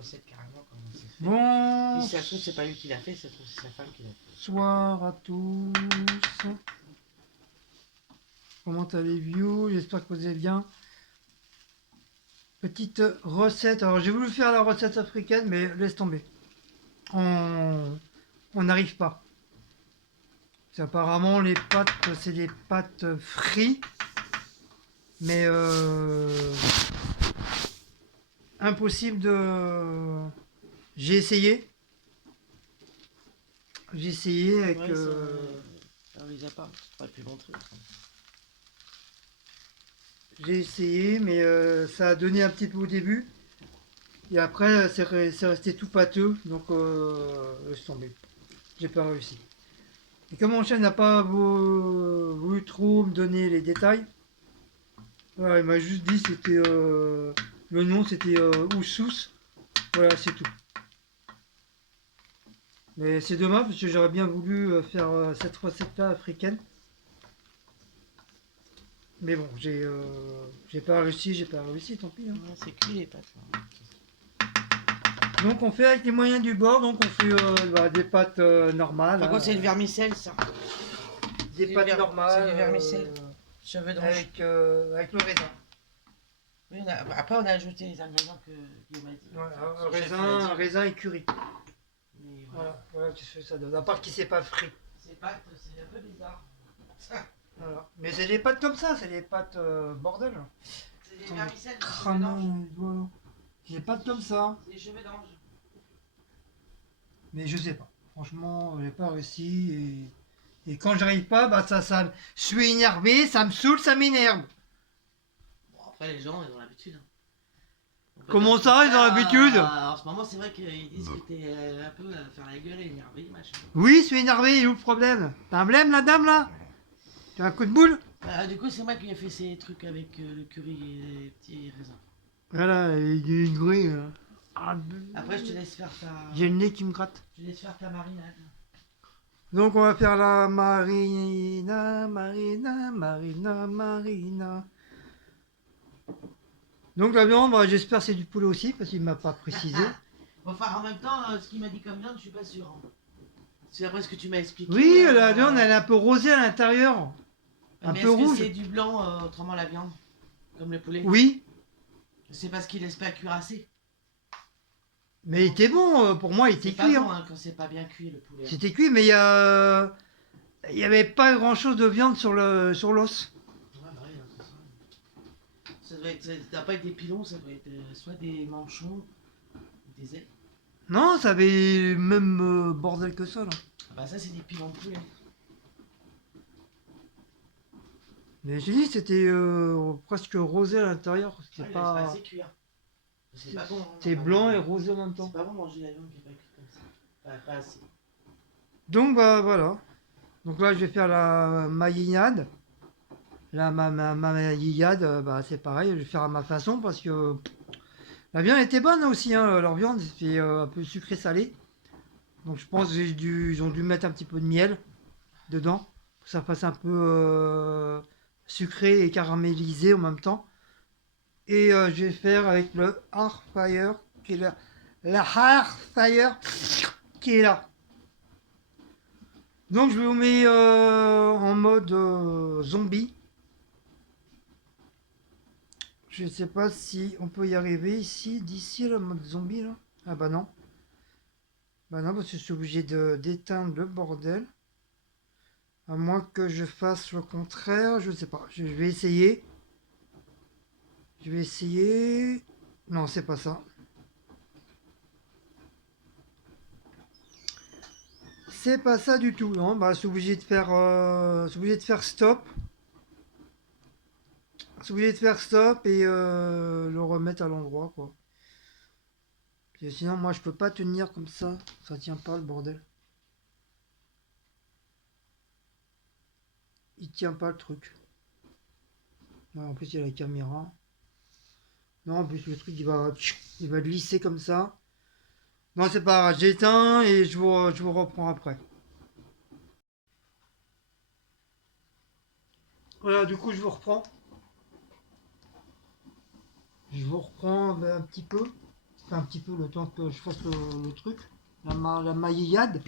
recette carrément comment c'est fait. Bon. Et si ça se trouve, c'est pas lui qui l'a fait, ça se trouve, c'est sa femme qui l'a fait. Bonsoir à tous. Comment allez-vous? J'espère que vous allez bien. Petite recette. Alors j'ai voulu faire la recette africaine, mais laisse tomber. On n'arrive pas. Apparemment les pâtes, c'est des pâtes frites. Mais impossible de... J'ai essayé. J'ai essayé avec... Ouais, ça les a pas. C'est pas le plus bon truc. J'ai essayé, mais ça a donné un petit peu au début. Et après, c'est resté tout pâteux. Donc, laisse tomber. J'ai pas réussi. Et comme mon chien n'a pas voulu trop me donner les détails, voilà, il m'a juste dit c'était... le nom c'était Oussous. Voilà, c'est tout. Mais c'est dommage parce que j'aurais bien voulu faire cette recette-là africaine. Mais bon, j'ai pas réussi, tant pis. Hein. Ouais, c'est cuit les pâtes. Hein. Donc on fait avec les moyens du bord, donc on fait des pâtes normales. Par contre, c'est le vermicelle, ça. Des pâtes normales. C'est du vermicelle. Cheveux d'ange. Avec le raisin. Oui, après, on a ajouté les ingrédients que Guillaume a dit. Voilà, raisin et curry. Mais Voilà, tu fais ça. À part qu'il s'est pas frit. Ces pâtes, c'est un peu bizarre. Voilà. Mais c'est des pâtes comme ça, c'est des pâtes bordel. C'est des vermicelles. C'est des pâtes comme ça. C'est des cheveux d'ange. Mais je sais pas. Franchement, j'ai pas réussi. Et quand j'arrive pas, bah ça, je suis énervé, ça me saoule, ça m'énerve. Bon, après, les gens, ils ont l'habitude. Hein. Comment ça, ils ont l'habitude? En ce moment, c'est vrai qu'ils disent que t'es un peu à faire la gueule et énervé, machin. Oui, je suis énervé, il est où le problème? T'as un blême, la dame, là? Tu as un coup de boule? Du coup, c'est moi qui ai fait ces trucs avec le curry et les petits raisins. Voilà, il est gris. Après, je te laisse faire ta... J'ai le nez qui me gratte. Je te laisse faire ta marinade. Donc on va faire la marina. Donc la viande, bah, j'espère que c'est du poulet aussi, parce qu'il m'a pas précisé. Enfin, en même temps, ce qu'il m'a dit comme viande, je suis pas sûr. Hein. C'est après ce que tu m'as expliqué. Oui, la viande, elle est un peu rosée à l'intérieur. Un peu rouge. C'est du blanc, autrement la viande, comme le poulet? Oui. C'est parce qu'il laisse pas cuire assez. Mais il était bon, pour moi, il était cuit. C'est pas bon hein, quand c'est pas bien cuit le poulet. C'était cuit, mais il y avait pas grand chose de viande sur l'os. Ouais, bah oui, c'est ça. Ça doit doit pas être des pilons, ça doit être soit des manchons, des ailes. Non, ça avait le même bordel que ça, là. Ah bah ça, c'est des pilons de poulet. Mais j'ai dit, c'était presque rosé à l'intérieur. C'est pas assez cuire. C'est pas bon. Hein, c'est blanc et rosé en même temps. C'est pas bon manger la viande qui est pas cuite comme ça. Pas assez. Donc, bah voilà. Donc là, je vais faire la maillade. Là, ma maillade, bah, c'est pareil, je vais faire à ma façon parce que la viande était bonne aussi. Hein, leur viande, c'était un peu sucré-salé. Donc je pense qu'ils ont dû mettre un petit peu de miel dedans pour que ça fasse un peu sucré et caramélisé en même temps. Et je vais faire avec le Air Fryer qui est là. La Air Fryer qui est là. Donc je vous mets en mode zombie. Je ne sais pas si on peut y arriver ici, d'ici le mode zombie là. Ah bah non. Bah non, parce que je suis obligé d'éteindre le bordel. À moins que je fasse le contraire, je ne sais pas. Je vais essayer. Je vais essayer. Non, c'est pas ça. C'est pas ça du tout. Non, bah, je suis obligé de faire, stop. Je suis obligé de faire stop et le remettre à l'endroit, quoi. Et sinon, moi, je peux pas tenir comme ça. Ça tient pas, le bordel. Il tient pas, le truc. Ouais, en plus, il y a la caméra. Non, en plus, le truc, il va glisser comme ça. Non, c'est pas grave. J'éteins et je vous reprends après. Voilà, du coup, je vous reprends. Je vous reprends un petit peu. fait un petit peu le temps que je fasse le truc, la maillade.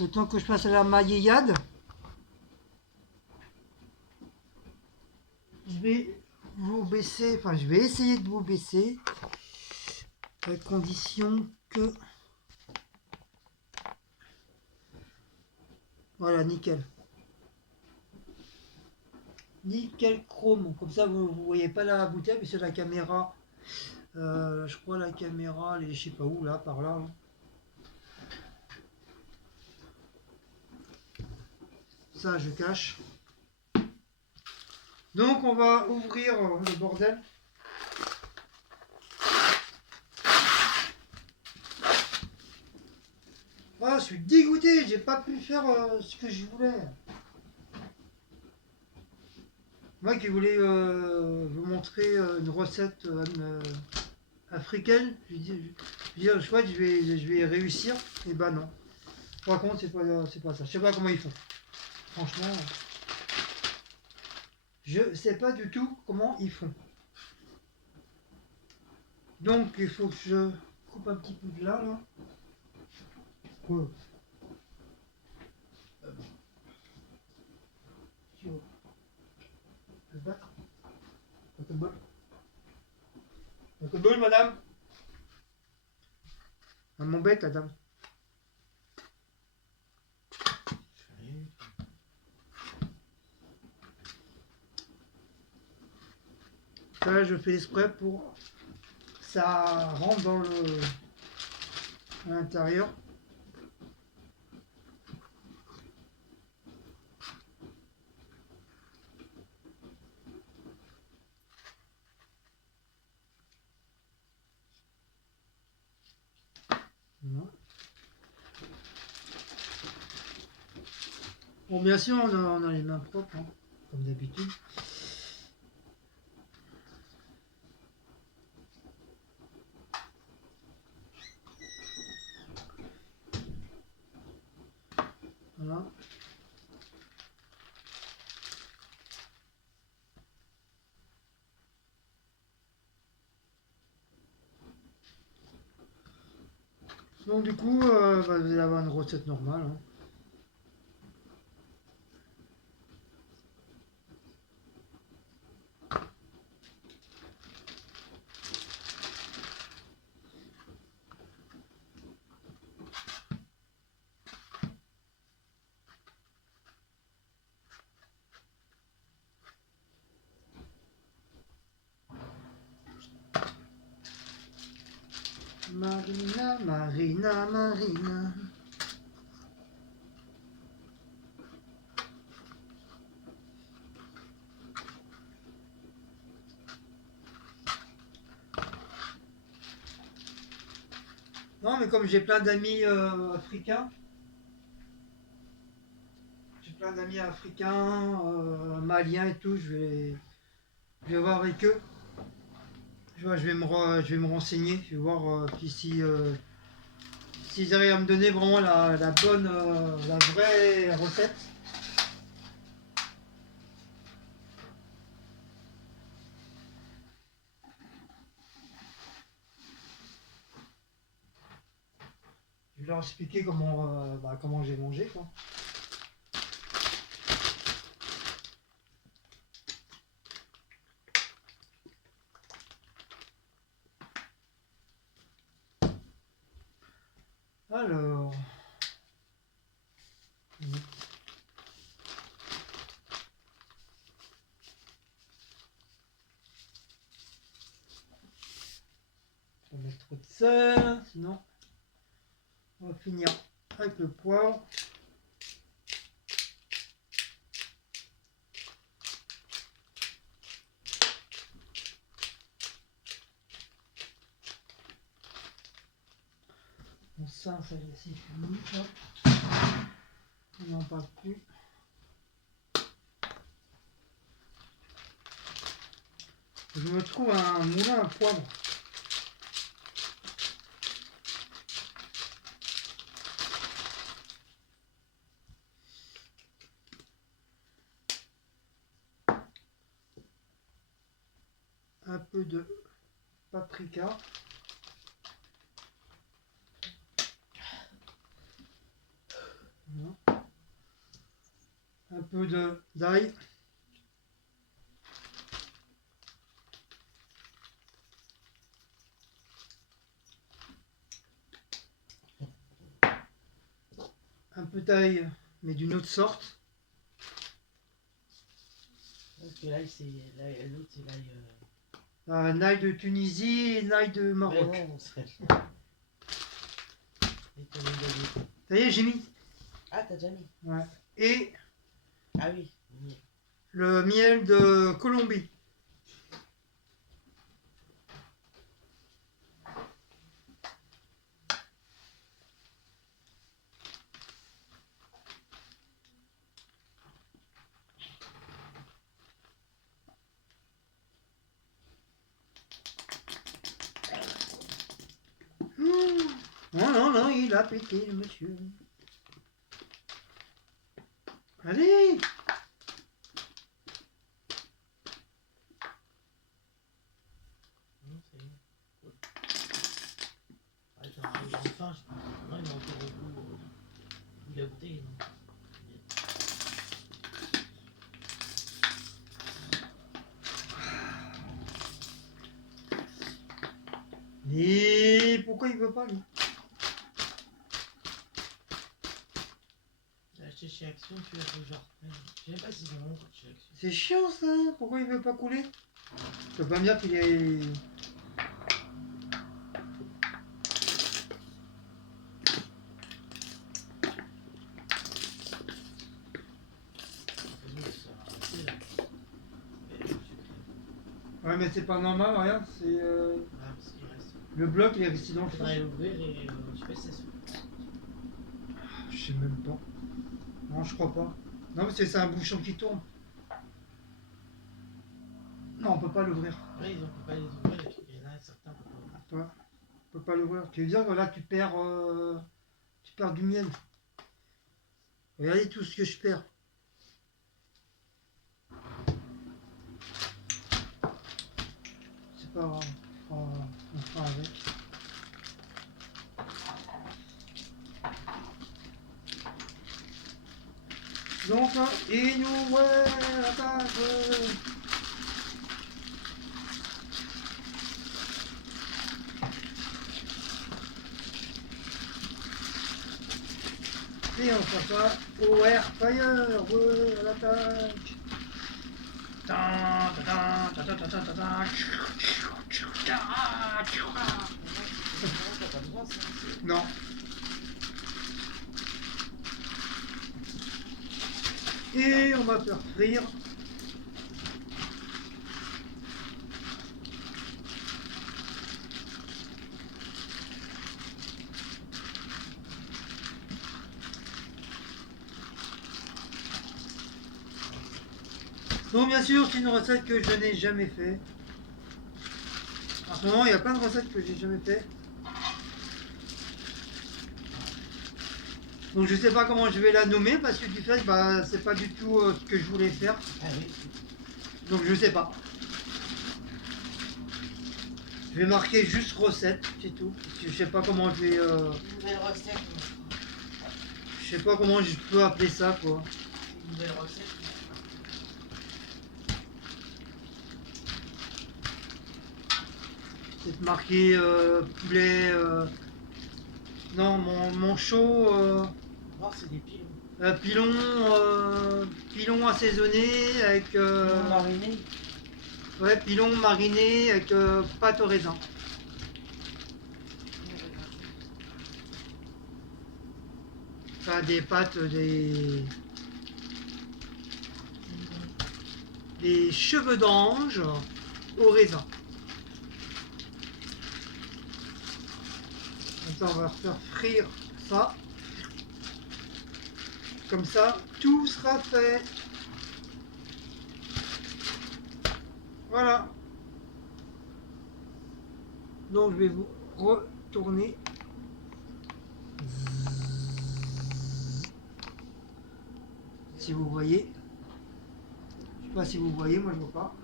Le temps que je fasse la maillade, je vais vous baisser, enfin je vais essayer de vous baisser, à condition que... Voilà, nickel. Nickel chrome, comme ça vous ne voyez pas la bouteille, mais c'est la caméra. Je crois la caméra, elle est je sais pas où, là, par là. Hein. Ça, je cache. Donc, on va ouvrir le bordel. Ah, je suis dégoûté, j'ai pas pu faire ce que je voulais. Moi qui voulais vous montrer une recette africaine, je crois que je vais réussir, et bah non. Par contre, c'est pas ça. Je sais pas comment ils font. Franchement, je sais pas du tout comment ils font. Donc, il faut que je coupe un petit peu de là. Quoi? Sur le bac. Un coup de bol, madame. À mon bête, madame. Ça, je fais exprès pour que ça rentre dans à l'intérieur. Voilà. Bon, bien sûr, on a les mains propres, hein, comme d'habitude. Voilà. Donc du coup, vous allez avoir une recette normale. Hein. Marina, Marina, Marina. Non, mais comme j'ai plein d'amis africains, maliens et tout, je vais voir avec eux. Je vais me renseigner, je vais voir puis si, s'ils arrivent à me donner vraiment la bonne, la vraie recette. Je vais leur expliquer comment j'ai mangé, quoi. Alors, je vais mettre trop de sel, sinon on va finir avec le poivre. Bon, ça c'est fini, ça. On n'en parle plus. Je me trouve un moulin à poivre. Un peu de paprika. Non. Un peu d'ail. Un peu d'ail, mais d'une autre sorte. Parce que là, c'est l'autre, c'est l'ail. Un ail de Tunisie et un ail de Maroc. Mais non, c'est. Et t'as mis de- Ça y est, j'ai mis. Ah, t'as déjà mis. Ouais. Et Ah oui, miel. le miel de Colombie. Non, non, non, il a pété, le monsieur. Allez! Non, c'est. Attends, enfin, non, il est encore au bout. Il a goûté, non? Et pourquoi il veut pas, lui? J'ai acheté chez Action, tu l'as fait genre. Je sais pas si c'est bon chez Action. C'est chiant, ça. Pourquoi il veut pas couler? Tu peux pas me dire qu'il est... Ouais, mais c'est pas normal, regarde, c'est... Ah, parce qu'il reste. Le bloc, il est resté dans le Il fond. faudrait l'ouvrir et je sais pas si ça se fait. Je sais même pas. Non, je crois pas. Non, parce que c'est un bouchon qui tourne. Non, on peut pas l'ouvrir. Oui, on peut pas les ouvrir, les trucs. Il y en a certains, on peut pas ouvrir. Ouais, on peut pas l'ouvrir. Tu veux dire que là, tu perds du miel. Regardez tout ce que je perds. C'est pas grave. On fera avec. Donc, il nous ouais, attaque. Et on fait ça au airfire, ouais, à l'attaque. Non. Et on va faire frire. Donc bien sûr, c'est une recette que je n'ai jamais fait. En ce moment, il y a plein de recettes que j'ai jamais fait. Donc je sais pas comment je vais la nommer parce que du fait, bah, c'est pas du tout ce que je voulais faire. Ah oui. Donc je sais pas. Je vais marquer juste recette, c'est tout. Parce que je sais pas comment je vais. Une nouvelle recette. Je sais pas comment je peux appeler ça quoi. Une nouvelle recette. C'est marqué poulet. Non, mon chaud. Non, c'est des pilons. Pilon assaisonné avec. Mariné. Ouais, pilon mariné avec pâte au raisin. Enfin, des pâtes, des cheveux d'ange au raisin. Maintenant, on va faire frire ça. Comme ça, tout sera fait. Voilà. Donc, je vais vous retourner. Si vous voyez. Je sais pas si vous voyez, moi je vois pas.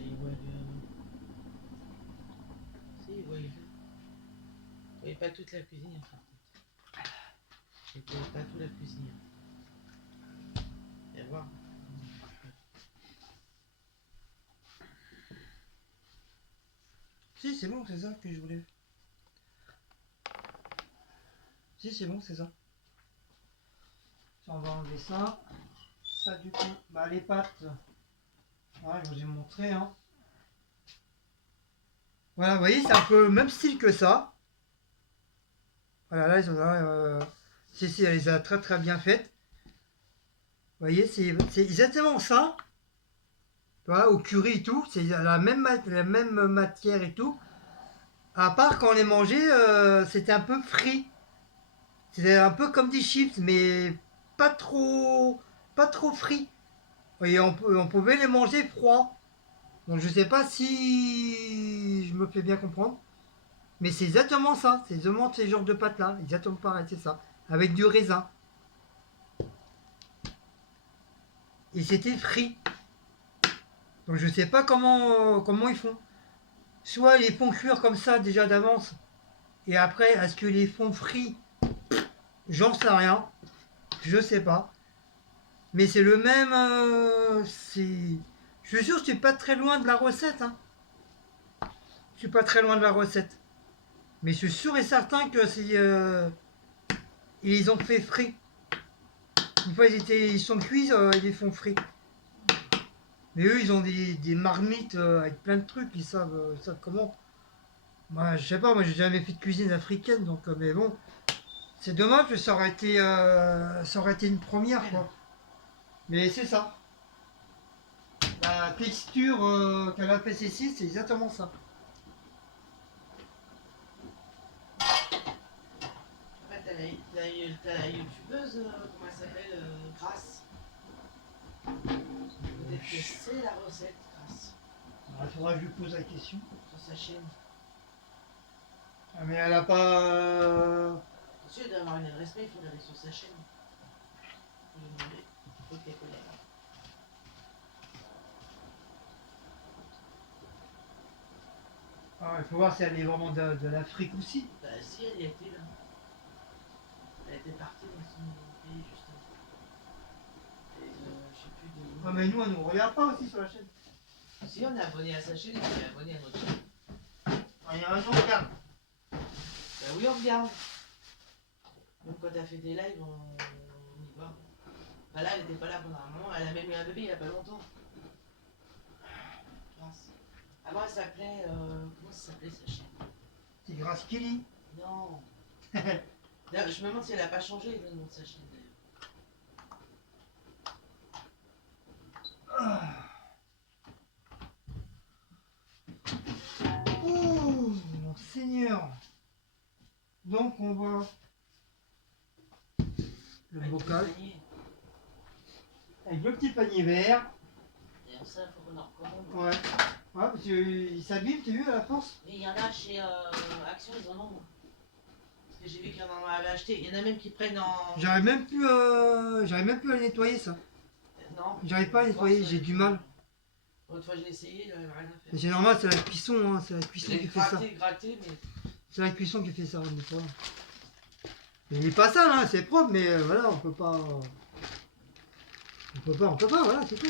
Il voit le. Si, il voit le. Oui, pas toute la cuisine en fait. J'ai pas toute la cuisine. Et voir. Si, c'est bon, c'est ça que je voulais. Si, c'est bon, c'est ça. On va enlever ça. Ça, du coup, bah, les pâtes. Voilà, je vous ai montré. Hein. Voilà, vous voyez, c'est un peu le même style que ça. Voilà, là, ils ont là, elle les a très très bien faites. Vous voyez, c'est exactement ça. Voilà, au curry et tout, c'est la même matière et tout. À part quand on les mangeait, c'était un peu frit. C'était un peu comme des chips, mais pas trop, pas trop frit. Et on pouvait les manger froids. Donc je sais pas si je me fais bien comprendre. Mais c'est exactement ça. C'est exactement ces genres de pâtes là. Exactement pareil, c'est ça. Avec du raisin. Et c'était frit. Donc je sais pas comment ils font. Soit ils les font cuire comme ça déjà d'avance. Et après, est-ce qu'ils les font frits? J'en sais rien. Je sais pas. Mais c'est le même. Je suis sûr que je suis pas très loin de la recette. Hein. Je suis pas très loin de la recette. Mais je suis sûr et certain que c'est. Ils les ont fait frits. Une fois ils sont cuits, ils les font frits. Mais eux, ils ont des marmites avec plein de trucs. Ils savent comment. Moi, je sais pas. Moi, j'ai jamais fait de cuisine africaine. Donc, mais bon. C'est dommage que ça aurait été une première, quoi. Mais c'est ça. La texture qu'elle a fait ceci, c'est exactement ça. En fait, t'as la youtubeuse, comment elle s'appelle, Grace. Peut-être que c'est la recette, Grace. Il faudra que je lui pose la question. Sur sa chaîne. Ah, mais elle a pas. Monsieur, d'avoir une adresse mail, il faut aller sur sa chaîne. Je vais demander. Il faut qu'elle connaisse. Ah, il faut voir si elle est vraiment de l'Afrique aussi. Bah si, elle y était là. Elle était partie dans son pays justement. Et je sais plus de où. Ah, mais nous, on ne regarde pas aussi sur la chaîne. Si on est abonné à sa chaîne, on est abonné à notre chaîne. Ah, il y a raison, regarde. Bah oui, on regarde. Donc quand t'as fait des lives, on y va. Bah là, elle était pas là pendant un moment. Elle a même eu un bébé il y a pas longtemps. Grâce. Avant, elle s'appelait. Comment ça s'appelait sa chaîne? C'est Grace Kelly. Non. D'ailleurs, je me demande si elle a pas changé le nom de sa chaîne d'ailleurs. Oh, mon Seigneur. Donc, on va. Le Avec bocal. le panier. Avec le petit panier vert. D'ailleurs, ça, faut qu'on en recommande. Ouais. Ouais, parce qu'il s'abîme, t'as vu, à la force. Mais il y en a chez Action, ils en ont. Parce que j'ai vu qu'il y en avait acheté. Il y en a même qui prennent en. J'arrive même plus à les nettoyer, ça. Non. J'arrive pas à les nettoyer, j'ai du mal. L'autre fois, j'ai essayé, il n'y avait rien à faire. Mais c'est normal, c'est la cuisson, hein, c'est la cuisson qui fait ça. Gratté, mais. C'est la cuisson qui fait ça, on nettoie. Il n'est pas sale, hein, c'est propre, mais voilà, on peut pas, voilà, c'est tout.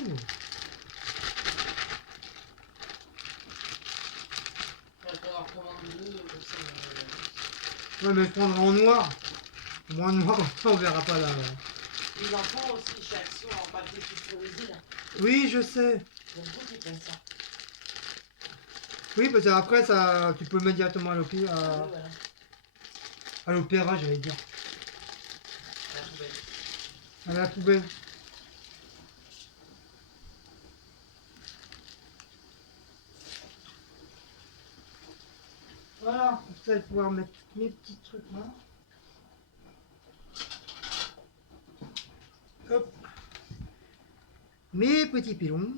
Faudrait qu'on en recommande deux, comme ça. Ouais, mais je prendrai en noir. Moins noir, comme ça, on verra pas là. Ils en font aussi chez Action en papier pulvérisé, là. Oui, je sais. Il y a beaucoup qui prennent ça. Oui, parce qu'après, ça, tu peux le mettre directement à Oui, voilà. l'opéra, j'allais dire. La poubelle. À la poubelle. Voilà, comme ça, je vais pouvoir mettre mes petits trucs là. Hop. Mes petits pilons.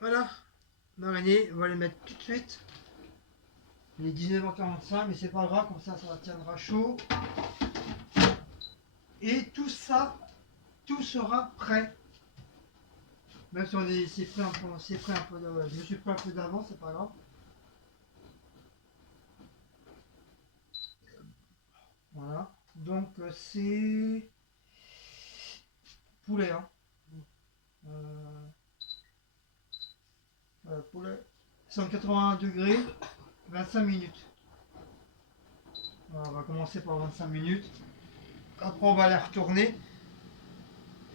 Voilà. Mariner, on va les mettre tout de suite. Il est 19h45, mais c'est pas grave, comme ça tiendra chaud. Et tout ça, tout sera prêt. Même si c'est pris un peu, je me suis pris un peu d'avance, c'est pas grave. Voilà. Donc c'est poulet, hein. Euh, poulet. 181 degrés, 25 minutes. Voilà, on va commencer par 25 minutes. Après on va les retourner.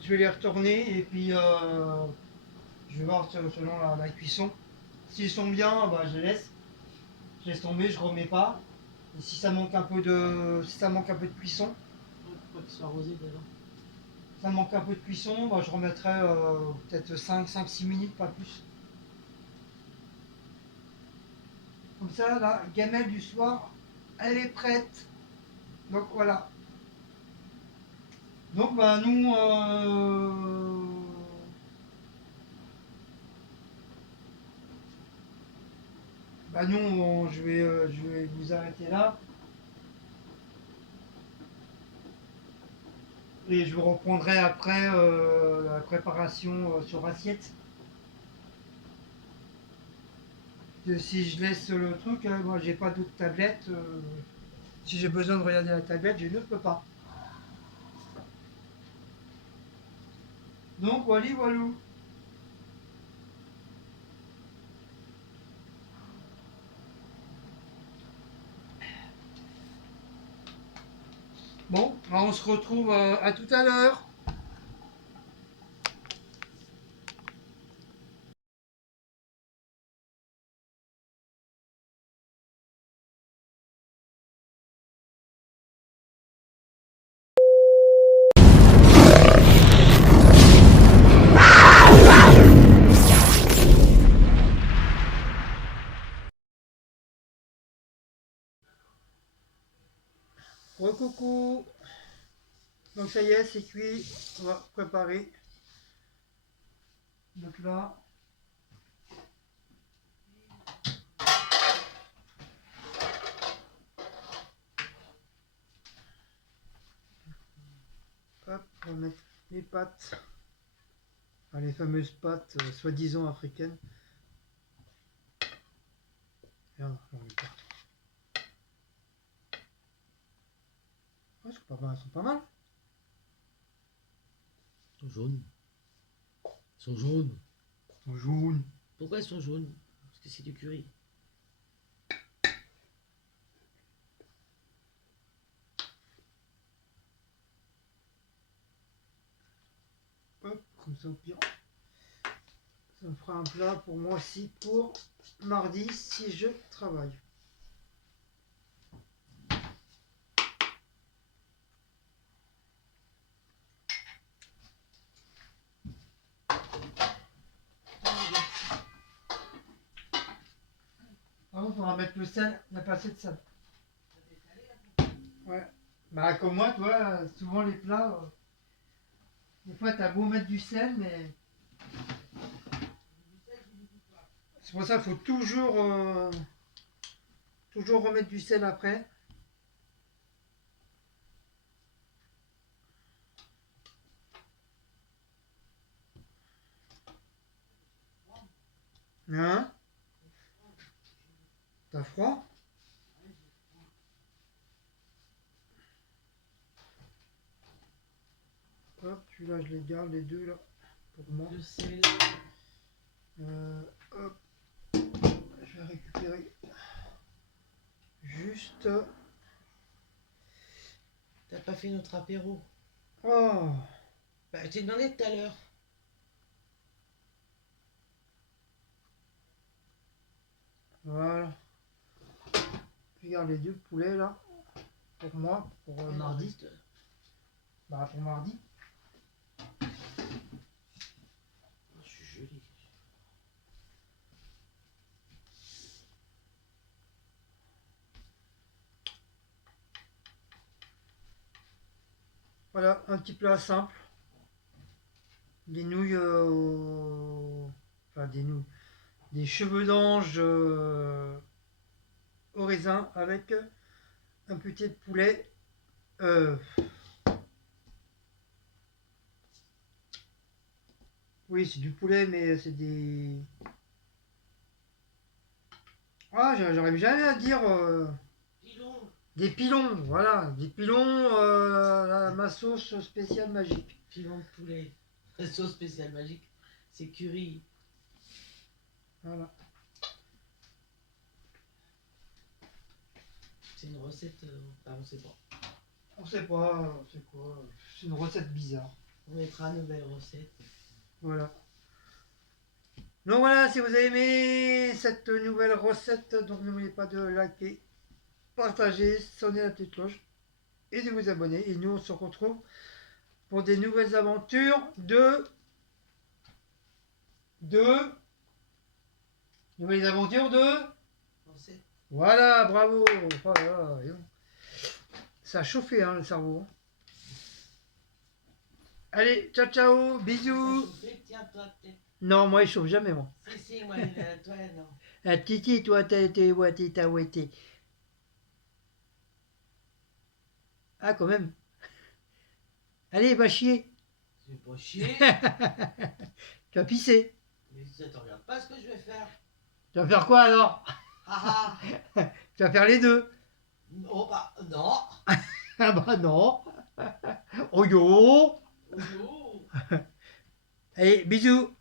Je vais les retourner et puis je vais voir selon la cuisson. S'ils sont bien, bah, je laisse. Je laisse tomber, je remets pas. Et si ça manque un peu de cuisson, Faut qu'il soit rosé dedans. ça manque un peu de cuisson, bah, je remettrai peut-être 5-6 minutes, pas plus. Comme ça, la gamelle du soir, elle est prête. Donc voilà. Donc bah nous, je vais vous arrêter là. Et je vous reprendrai après la préparation sur assiette. Si je laisse le truc, moi j'ai pas d'autres tablettes. Si j'ai besoin de regarder la tablette, je ne peux pas. Donc voilà, voilà. Bon, on se retrouve à tout à l'heure. Recoucou. Donc ça y est, c'est cuit. On va préparer. Donc là. Hop, on va mettre les pâtes. Enfin, les fameuses pâtes soi-disant africaines. Merde, j'en ai pas. Ouais, elles sont pas mal. Elles sont pas mal. Ils sont jaunes. Ils sont jaunes. Elles sont jaunes. Pourquoi ils sont jaunes? Parce que c'est du curry. Hop, comme ça au pire. Ça me fera un plat pour moi aussi pour mardi si je travaille. Par contre, on va mettre le sel, il n'y a pas assez de sel. Ouais. Bah comme moi, toi, souvent les plats, des fois t'as beau mettre du sel, mais c'est pour ça qu'il faut toujours remettre du sel après. Hein? T'as froid? Hop, celui-là je les garde les deux là pour moi. Le sel. Hop, je vais récupérer juste. T'as pas fait notre apéro. Oh, Bah, je t'ai demandé tout à l'heure. voilà. Je garde les deux poulets là pour moi, pour mardi. Bah pour mardi. Je suis joli. Voilà, un petit plat simple. Des nouilles, enfin des nouilles, des cheveux d'ange au raisin avec un petit de poulet. Oui, c'est du poulet, mais c'est des... Ah, j'arrive jamais à dire... Pilon. Des pilons, voilà. Des pilons, ma sauce spéciale magique. Pilon de poulet. Sauce spéciale magique. C'est curry. Voilà. C'est une recette. Enfin, on sait pas. On sait pas, c'est quoi. C'est une recette bizarre. On mettra une nouvelle recette. Voilà. Donc voilà, si vous avez aimé cette nouvelle recette, donc n'oubliez pas de liker, partager, sonner la petite cloche et de vous abonner. Et nous, on se retrouve pour des nouvelles aventures de nouvelles aventures de... Recette. Voilà, bravo. Voilà, ça a chauffé, hein, le cerveau. Allez, ciao, ciao, bisous. Tiens, toi, Non, moi, il chauffe jamais, moi. si, moi, toi, non. Ah, Titi, toi, t'as été ouaté, t'as ouaté. Ah, quand même. Allez, va chier. C'est pas chier. Tu vas pisser. Mais ça te regarde pas ce que je vais faire. Tu vas faire quoi alors? Ah Tu vas faire les deux. Oh bah, non. Ah bah non. Oh yo. Oh, oh. Allez, bisous.